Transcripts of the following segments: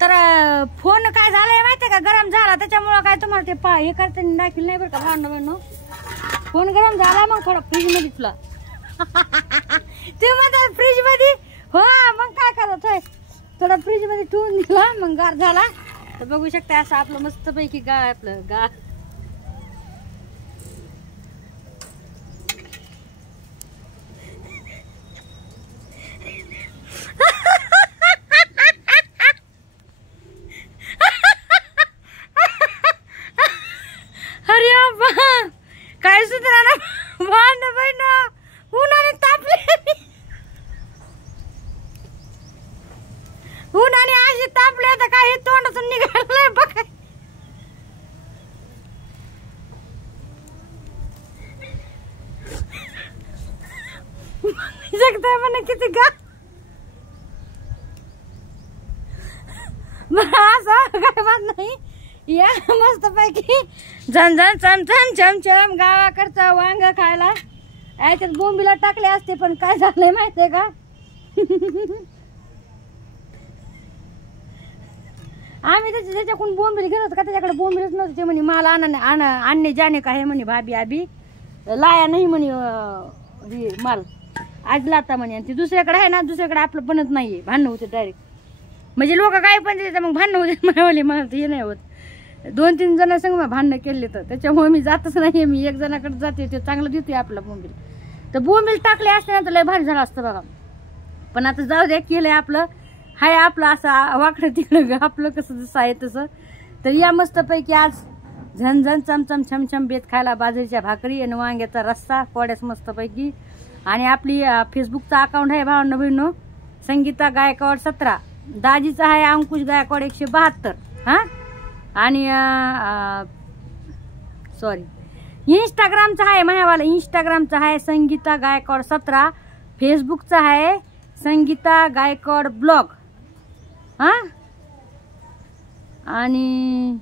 तर फोन काय झालंय माहितीये का, गरम झाला त्याच्यामुळं काय तुम्हाला ते हे करताना दाखवलं नाही बरं का भावना. फोन गरम झाला मग थोडा फ्रीज मध्ये तुला ते म्हणतात फ्रीज मध्ये. हो मग काय करत होय, थोडा फ्रीज मध्ये ठेवून दिला मग गार झाला. तर बघू शकता असं आपलं मस्त पैकी आपलं अरे काय सुधरा ना भांडण बहिण उन्हाने तापले, उन्हाने अशी तापले तर काही तोंडातून निघालं बघ. जगताय म्हणे किती का असं काय बात नाही. या मस्त पैकी झणझण चमचम चमचम गावाकडचा वांग खायला याच्यात बोंबीला टाकले असते, पण काय झालंय माहितीये का आम्ही त्याच्याकडून बोंबील घेत होतो का, त्याच्याकडे बोंबीलच नव्हते. ते म्हणे मला आणणे जाणे का हे म्हणे भाभी आभी लाया नाही म्हणे माल आज लाता म्हणे. आणि ती दुसऱ्याकडे आहे ना, दुसऱ्याकडे आपलं बनत नाहीये, भांडणं होते डायरेक्ट. म्हणजे लोक काय पण देतात मग भांडणं होते म्हणावले. मला हे नाही होत, 2-3 जण संग भांडणं केले तर त्याच्यामुळे मी जातच नाही. मी एक जणाकडे जाते, ते चांगलं देते आपला बोंबील. तर बोंबील टाकले असते ना तर लय भारी झालं असतं बघा. पण आता जाऊ दे, केलंय आपलं, हाय आपलं असं वाकडं तिकडं आपलं कसं जसं आहे तसं. तर या मस्त पैकी आज झणझण चमचम छमछम बेत खायला बाजरीच्या भाकरी आणि वांग्याचा रस्सा कोड्याच मस्त पैकी. आणि आपली फेसबुकचा अकाउंट आहे भावना बहिणो संगीता गायकवाड 17, दाजीचा आहे अंकुश गायकवाड 172 हा. आणि सॉरी इंस्टाग्रामचा आहे माझ्यावाला, इंस्टाग्रामचा आहे संगीता गायकवाड 17, फेसबुकचा आहे संगीता गायकवाड ब्लॉग हा. आणि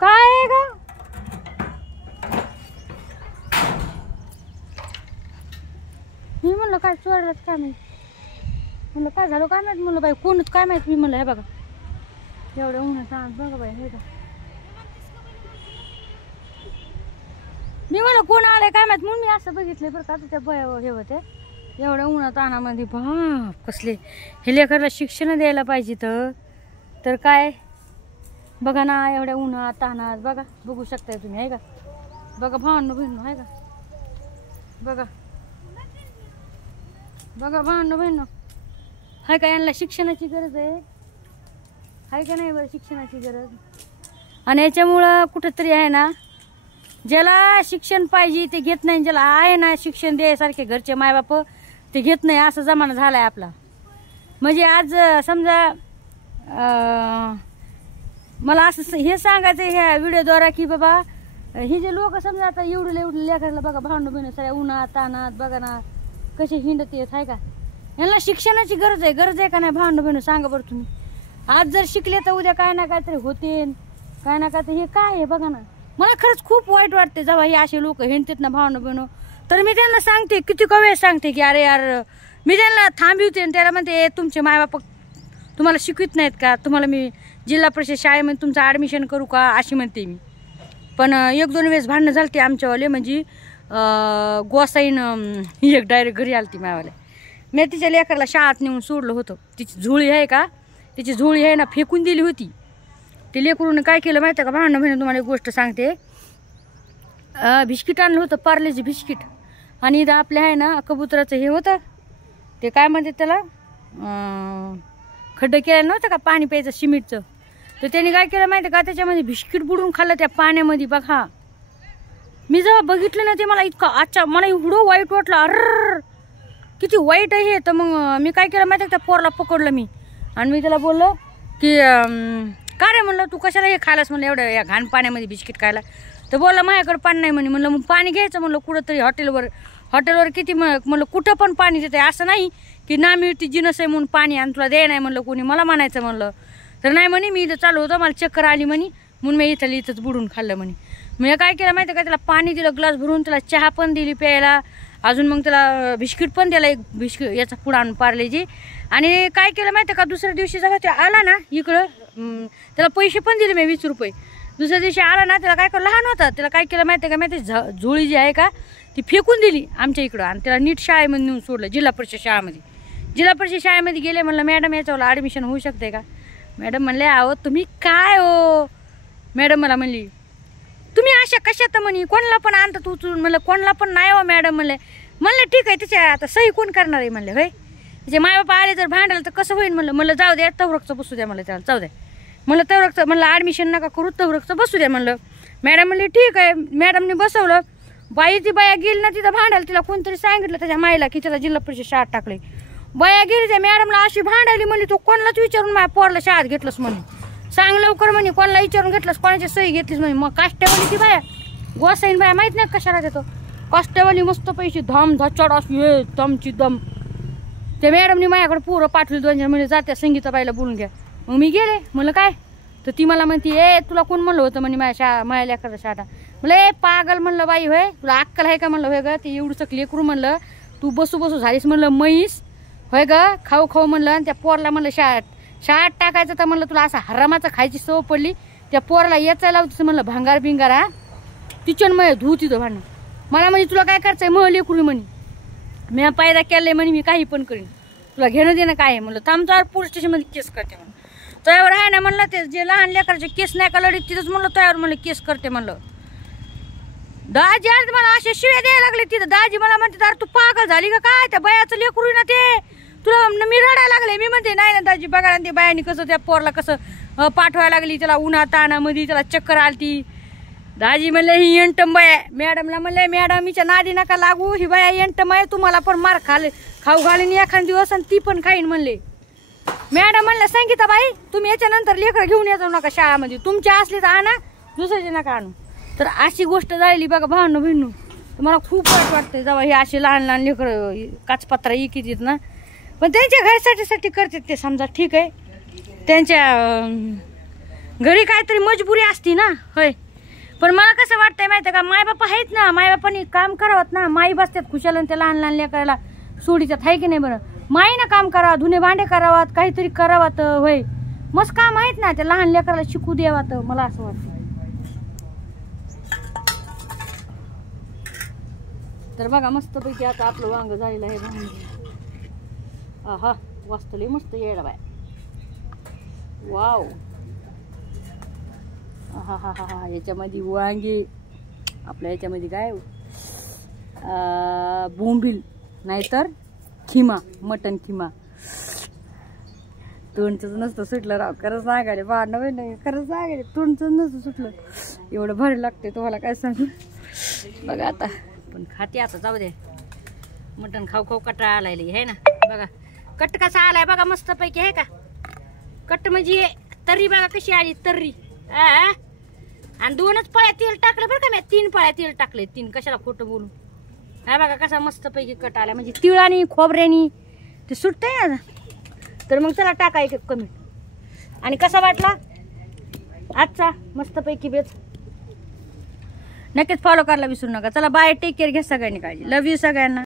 काय आहे का मी म्हणलं काय चोरलं काय माहित, म्हणलं काय झालं काय माहित, म्हणलं बाई कोणच काय माहित. मी म्हणलं हे बघा एवढं उन्हाचा बघा बाई हे का, मी म्हणलं कोण आलंय काय माहित म्हणून मी असं बघितलं बरं का. त्या हे होते एवढ्या उन्हात अनामध्ये बाप कसले. हे लेकरला शिक्षण द्यायला पाहिजे तर काय बघा ना एवढ्या उन्हात तानात. बघा बघू शकताय तुम्ही आहे का, बघा भावनो बहिणो आहे का, बघा बघा भावनो बहिणो आहे का. यांना शिक्षणाची गरज आहे का नाही बरं, शिक्षणाची गरज. आणि याच्यामुळं कुठंतरी आहे ना, ज्याला शिक्षण पाहिजे ते घेत नाही, ज्याला आहे ना शिक्षण द्यायसारखे घरचे मायबाप ते घेत नाही, असा जमाना झालाय आपला. म्हणजे आज समजा मला असं हे सांगायचं ह्या व्हिडिओद्वारा की बाबा हे जे लोक समजा आता एवढे लेकराला बघा भावना बहिणी सगळ्या उन्हात तानात बघा ना कसे हिंडत येत आहे का. यांना शिक्षणाची गरज आहे का नाही भावना बहिणी सांगा बरं तुम्ही. आज जर शिकले तर उद्या काय ना काहीतरी होते, काय ना काहीतरी. हे काय आहे बघा ना, मला खरंच खूप वाईट वाटते जेव्हा हे असे लोक हिंडतात ना भावना बहिणो. तर मी त्यांना सांगते किती कवेळ सांगते की अरे यार, मी त्यांना थांबवते आणि त्याला म्हणते तुमचे मायबाप तुम्हाला शिकवित नाहीत का, तुम्हाला मी जिल्हा परिषद शाळेमध्ये तुमचं ॲडमिशन करू का अशी म्हणते मी. पण 1-2 वेळेस भांडणं झालते आमच्यावाले. म्हणजे गोसाईन एक डायरेक्ट घरी आलती मायावाले. मी तिच्या लेकराला शाळेत नेऊन सोडलं होतं. तिची झोळी आहे का, तिची झोळी आहे ना फेकून दिली होती. ते लेकरून काय केलं माहिती आहे का भांडणं बहिणी, तुम्हाला एक गोष्ट सांगते. बिस्किट आणलं होतं पार्लेची बिस्किट. आणि इथं आपल्या आहे ना कबुतराचं हे होतं ते काय म्हणते त्याला खड्डं केलं नव्हतं का पाणी प्यायचं सिमेंटचं. तर त्यांनी काय केलं माहिती का, त्याच्यामध्ये बिस्किट बुडून खाल्लं त्या पाण्यामध्ये. बघा मी जेव्हा बघितलं ना ते मला इतकं अच्छा, मला एवढं वाईट वाटलं, अर किती वाईट आहे हे. तर मग मी काय केलं माहिती त्या पोरला पकडलं मी आणि मी त्याला बोललो की का रे म्हणलं तू कशाला हे खायलास म्हणलं एवढं या घाण पाण्यामध्ये बिस्किट खायला. तर बोलला माझ्याकडे पाणी नाही म्हणे. म्हणलं मग पाणी घ्यायचं म्हणलं कुठंतरी हॉटेलवर किती म्हणलं कुठं पण पाणी देते, असं नाही की ना मिळती जिनस आहे म्हणून पाणी आणि तुला द्याय नाही म्हणलं कोणी मला म्हणायचं म्हणलं. तर नाही म्हणे मी इथं चालू होतं मला चक्कर आली म्हणे म्हणून मी इथंच बुडून खाल्लं म्हणे. मी काय केलं माहिती का, त्याला पाणी दिलं ग्लास भरून, त्याला चहा पण दिली प्यायला, अजून मग त्याला बिस्किट पण दिला, एक बिस्किट याचा पुडा आणून पार्लेजी. आणि काय केलं माहिती का, दुसऱ्या दिवशी जेव्हा ते आला ना इकडं, त्याला पैसे पण दिले मी 20 रुपये. दुसऱ्या दिवशी आला ना, त्याला काय लहान होता, त्याला काय केलं माहिती का, माहिती झोळी जी आहे का ती फेकून दिली आमच्या इकडं, आणि त्याला नीट शाळेमध्ये नेऊन सोडलं, जिल्हा परिषद शाळेमध्ये. जिल्हा परिषद शाळेमध्ये गेले, म्हणलं मॅडम याच्यावर ॲडमिशन होऊ शकते का. मॅडम म्हणले अहो तुम्ही काय हो. मॅडम मला म्हणली तुम्ही अशा कशात म्हणे, कोणाला पण आणतात उचलून. म्हणलं कोणाला पण नाही हो मॅडम. म्हणलं ठीक आहे, तिच्या आता सही कोण करणार आहे म्हणलं. होय तिचे मायबापा आले तर भांडायला तर कसं होईल म्हणलं. जाऊ द्या तवरकचं बसू द्या म्हणलं, त्याला जाऊ द्या म्हणलं, तवरकचं म्हणलं ॲडमिशन नका करू, तवरकचं बसू द्या म्हणलं. मॅडम म्हणली ठीक आहे. मॅडमने बसवलं. बाई ती बाया गेली ना तिथं भांडायला, तिला कोणतरी सांगितलं त्याच्या माईला की त्याला जिल्हा परिषद शाळेत टाकले. बाया गेली त्या मॅडमला अशी भांडायली, म्हणली तो कोणालाच विचारून माझ्या पोरला शाळेत घेतलंस म्हणे, सांग लवकर म्हणे, कोणाला विचारून घेतलंस, कोणाची सही घेतलीस म्हणे. मग काष्टवाली ती बाया गोसाईन बाया माहित नाही कशाला देतो, काष्टवाली मस्त पैसे धम धचड अशी दमची दम. त्या मॅडमने माझ्याकडे पोरं पाठवली 2 जण, म्हणजे जात्या संगीताबाईला बोलून घ्या. मग मी गेले. म्हणलं काय, तर ती मला म्हणते ए तुला कोण म्हणलं होतं म्हणे माझ्या लेकराचा शाळा. म्हणलं ए पागल म्हणलं बाई होय, तुला अक्कल आहे का म्हणलं. होय ग ते एवढंच लेकरू म्हणलं, तू बसू बसू झालीस म्हणलं म्हैस. होय ग खाऊ खाऊ म्हणलं, आणि त्या पोरला म्हणलं शाळेत टाकायचं तर म्हणलं तुला असा हरामाचं खायची सवय पडली. त्या पोराला याचायला होतीस म्हणलं भांगार बिंगार. हा तिचन मग धू तिथं भांडण. मला म्हणजे तुला काय करायचंय मग लेकरू म्हणे, मी पायदा केलंय म्हणे, मी काही पण करीन, तुला घेणं देणं काय आहे म्हणलं. थांबतो पोलीस स्टेशनमध्ये केस करते म्हणलं. त्यावर आहे ना म्हणलं, ते जे लहान लेकराचे केस नाही का लढीत तिथंच म्हणलं त्यावर म्हणलं केस करते म्हणलं. दाजी आज मला असे शिव्या द्यायला लागले तिथं. दाजी मला म्हणते अरे तू पागल झाली का काय, त्या बायाचं लेकरू ना ते, तुला मी रडायला लागले. मी म्हणते नाही ना दाजी बघा ना ते बायानी कसं त्या पोरला कसं पाठवायला लागली, त्याला उन्हा तानामध्ये त्याला चक्कर आलती. दाजी म्हणले ही यंटम बाया. मॅडमला म्हणले मॅडम हिच्या नादी नका लागू, ही बाया यंटम आहे, तुम्हाला पण मार खाऊ घालीन एखाद दिवस आणि ती पण खाईन म्हणले. मॅडम म्हणलं संगीताबाई तुम्ही याच्यानंतर लेकरं घेऊन येतो नका शाळेमध्ये, तुमच्या असले तर आणा, दुसऱ्याचे नका आणू. तर अशी गोष्ट झाली बघा भावनो बहिणू. मला खूप वाईट वाटतं जेव्हा हे असे लहान लहान लेकरं काचपत्रा इकित ना, पण त्यांच्या घरसाठी करतात ते समजा ठीक आहे, त्यांच्या घरी काहीतरी मजबुरी असती ना. होय पण मला कसं वाटतंय माहिती का, मायबापा आहेत ना, मायबापानी काम करावत ना, माई बसतात खुशाला त्या लहान लहान लेकराला सोडीतात आहे की नाही. बरं माईनं काम करावं, धुणे भांडे करावात, काहीतरी करावात. होय मस्त काम आहेत ना, त्या लहान लेकराला शिकू द्यावात, मला असं वाटतं. तर बघा मस्तपैकी आता आपलं वांग झालेलं आहे. हा वास्तले मस्त येडा बाय. वाव हा हा हा हा. याच्यामध्ये वांगे, आपल्या याच्यामध्ये काय बोंबील नाहीतर खिमा, मटन खिमा. तोंडचं नसतं सुटलं राव, खरंच सांगायला भांडण नाही, खरंच सांगायला तोंडचं नसतं सुटलं. एवढं भारी लागते तुम्हाला काय सांगू. बघा आता पण खाते आता, जाऊ दे. मटन खाऊ खाऊ कटाळा आलाय आहे ना. बघा कट कसा आलाय बघा मस्त पैकी आहे का. कट म्हणजे तर्री बघा कशी आली तर्री. आणि 2च पळ्या तेल टाकलं बरं का, मी 3 पळ्या तेल टाकले, 3 कशाला खोटं बोलू. हा बघा कसा मस्त पैकी कट आला, म्हणजे तिळानी खोबऱ्यानी ते सुटतंय ना. तर मग चला टाका एक कमेंट. आणि कसा वाटला आजचा मस्त पैकी बेच, नक्कीच फॉलो करायला विसरू नका. चला बाय, टेक केअर, घ्या सगळ्यांनी काळजी. लव्ह यू सगळ्यांना.